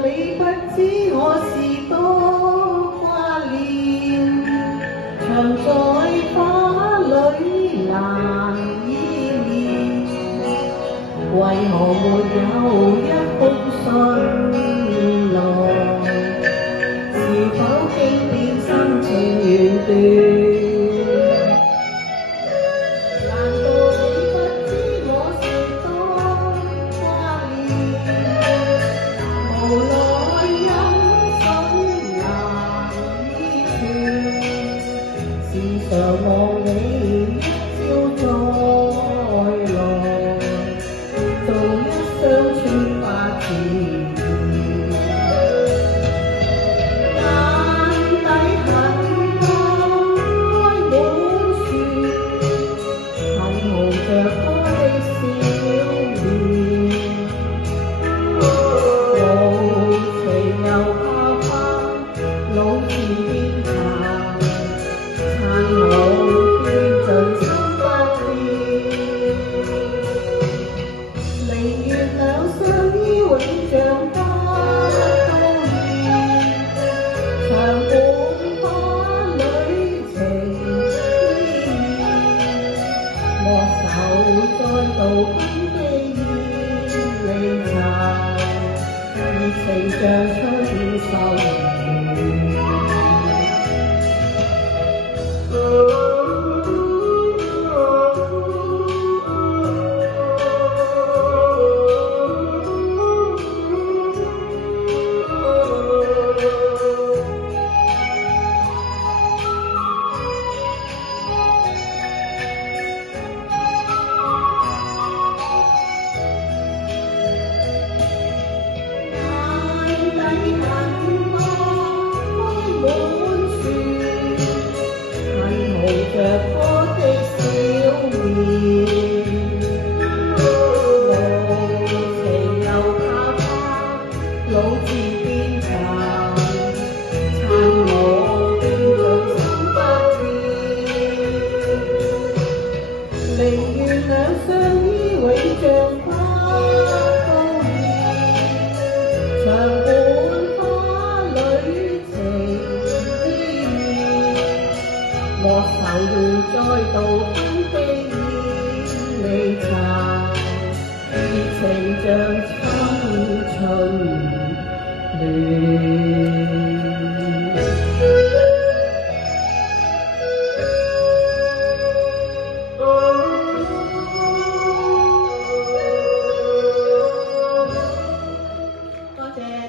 你不知我是多掛念，長在花裏難依戀，為何沒有一封信來？是否經典心情完斷？時常望你一朝再來，做一雙穿花枝，眼底很多開滿樹，係無着多的笑臉，無情又怕花老自變殘。我見盡心不變，寧願兩相依永像花都變，長滿花裏情依然，莫愁再度分機燕離巢，熱情像春秀。